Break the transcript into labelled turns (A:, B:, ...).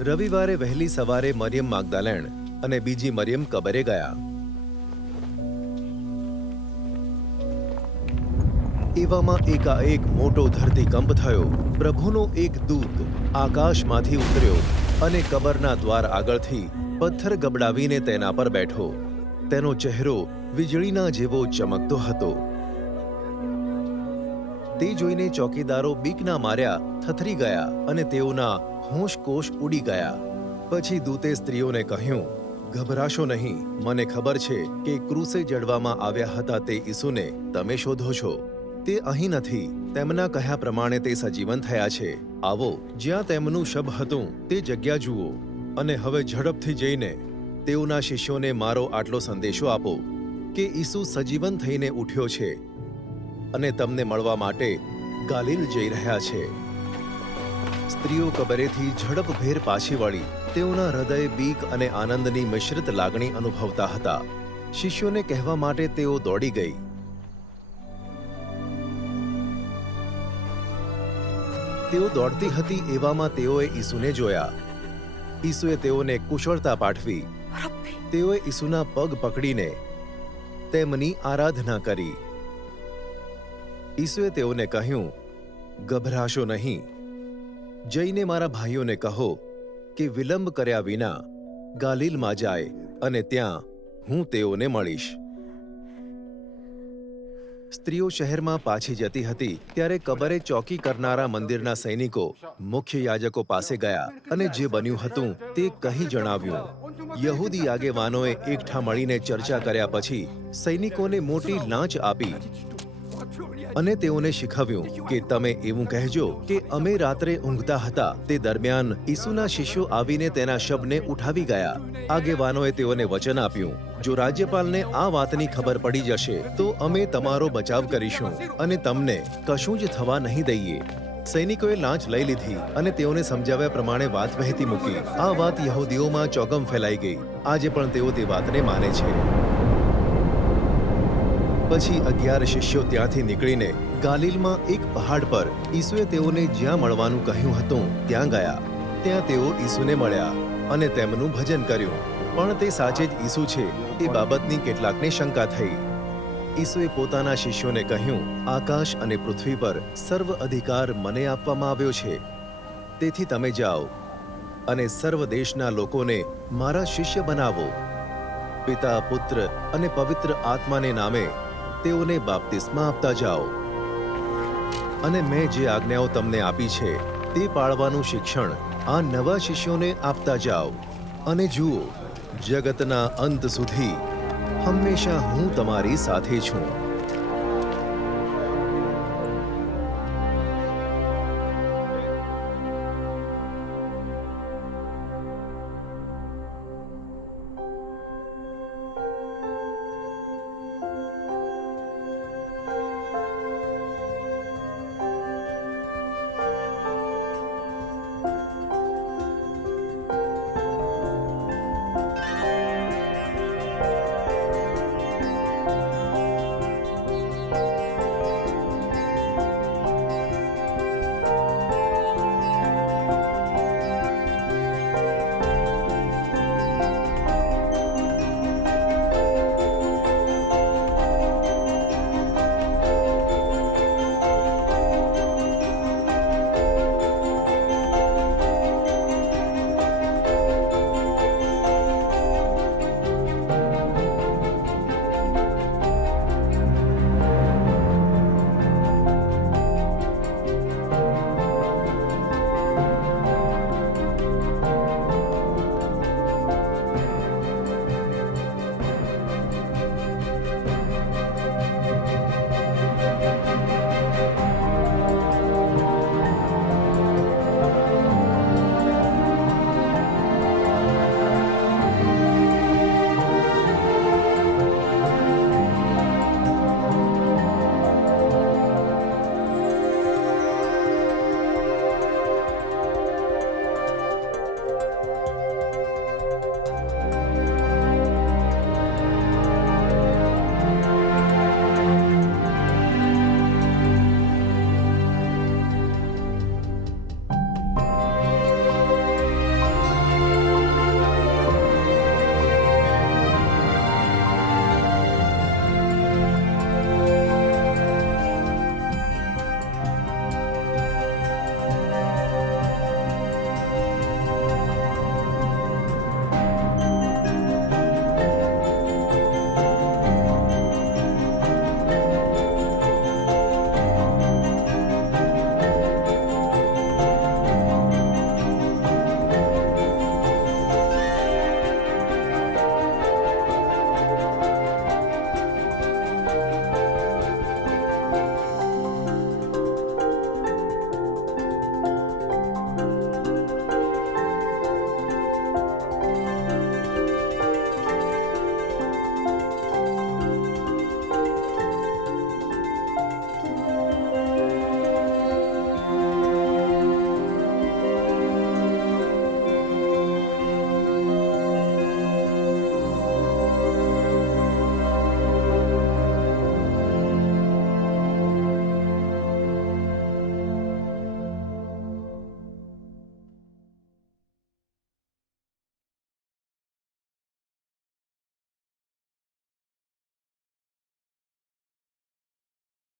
A: રવિવારે વહેલી સવારે મરિયમ માગદાલેણ અને બીજી મરિયમ કબરે ગયા. એવામાં એકાએક મોટો ધરતીકંપ થયો. પ્રભુનો એક દૂત આકાશમાંથી ઉતર્યો અને કબરના દ્વાર આગળથી પથ્થર ગબડાવીને તેના પર બેઠો. તેનો ચહેરો વીજળીના જેવો ચમકતો હતો. તે જોઈને ચોકીદારો બીકના માર્યા, થથરી ગયા અને તેઓના હોશ કોશ ઉડી ગયા. પછી દૂતે સ્ત્રીઓને કહ્યું, ગભરાશો નહીં. મને ખબર છે કે ક્રૂસે જડવામાં આવ્યા હતા તે ઈસુને તમે શોધો છો. તે અહીં નથી. તેમના કહ્યા પ્રમાણે તે સજીવન થયા છે. આવો, જ્યાં તેમનું શબ હતું, તે જગ્યા જુઓ. અને હવે ઝડપથી જઈને તેઓના શિષ્યોને મારો આટલો સંદેશો આપો કે ઈસુ સજીવન થઈને ઉઠ્યો છે અને તમને મળવા માટે ગાલિલ જઈ રહ્યા છે. સ્ત્રીઓ કબરેથી ઝડપભેર પાછી વળી તેઓના હૃદય બીક અને આનંદની મિશ્રિત લાગણી અનુભવતા હતા. શિષ્યોને કહેવા માટે તેઓ દોડી ગઈ. તેઓ દોડતી હતી એવામાં તેઓએ ઈસુને જોયા. ઈસુએ તેઓને કુશળતા પાઠવી. તેઓએ ઈસુના પગ પકડીને તેમની આરાધના કરી. ઈસુએ તેઓને કહ્યું ગભરાશો નહીં. જઈને મારા ભાઈઓને કહો કે વિલંબ કર્યા વિના ગાલિલમાં જાય અને ત્યાં હું તેઓને મળીશ. સ્ત્રીઓ શહેરમાં પાછી જતી હતી ત્યારે કબરે ચોકી કરનારા મંદિરના સૈનિકો, મુખ્ય યાજકો પાસે ગયા અને જે બન્યું હતું તે કહી જણાવ્યું. યહૂદી આગેવાનોએ એકઠા મળીને ચર્ચા કર્યા પછી સૈનિકોને મોટી લાંચ આપી અને તેઓને શીખવ્યું કે તમે એવું કહેજો કે અમે રાત્રે ઊંઘતા હતા. તે દરમિયાન ઈસુના શિષ્યો આવીને તેના શબને ઉઠાવી ગયા. આગેવાનોએ તેઓને વચન આપ્યું, જો રાજ્યપાલને આ વાતની ખબર પડી જશે, તો અમે તમારો બચાવ કરીશું અને તમને કશું જ થવા નહીં દઈએ. સૈનિકોએ લાંચ લઈ લીધી અને તેઓને સમજાવ્યા પ્રમાણે વાત વહેતી મૂકી. આ વાત યહૂદીઓમાં ચોગમ ફેલાઈ ગઈ. આજે પણ તેઓ તે વાતને માને છે. પછી અગિયાર શિષ્યો ત્યાંથી નીકળીને ગાલિલમાં એક પહાડ પર ઈસુએ તેઓને જ્યાં મળવાનું કહ્યું હતું, ત્યાં ગયા. ત્યાં તેઓ ઈસુને મળ્યા અને તેમનું ભજન કર્યું. પણ તે સાચે જ ઈસુ છે, એ બાબતની કેટલાકને શંકા થઈ. ઈસુએ પોતાના શિષ્યોને કહ્યું, આકાશ અને પૃથ્વી પર સર્વ અધિકાર મને આપવામાં આવ્યો છે. તેથી તમે જાઓ અને સર્વ દેશના લોકોને મારા શિષ્ય બનાવો. પિતા, પુત્ર અને પવિત્ર આત્માને નામે તેઓને બાપ્તિસ્મા આપતા જાઓ. અને મેં જે આજ્ઞાઓ તમને આપી છે, તે પાળવાનું શિક્ષણ આ નવા શિષ્યોને આપતા જાઓ. અને જુઓ, જગતના અંત સુધી હંમેશા હું તમારી સાથે છું.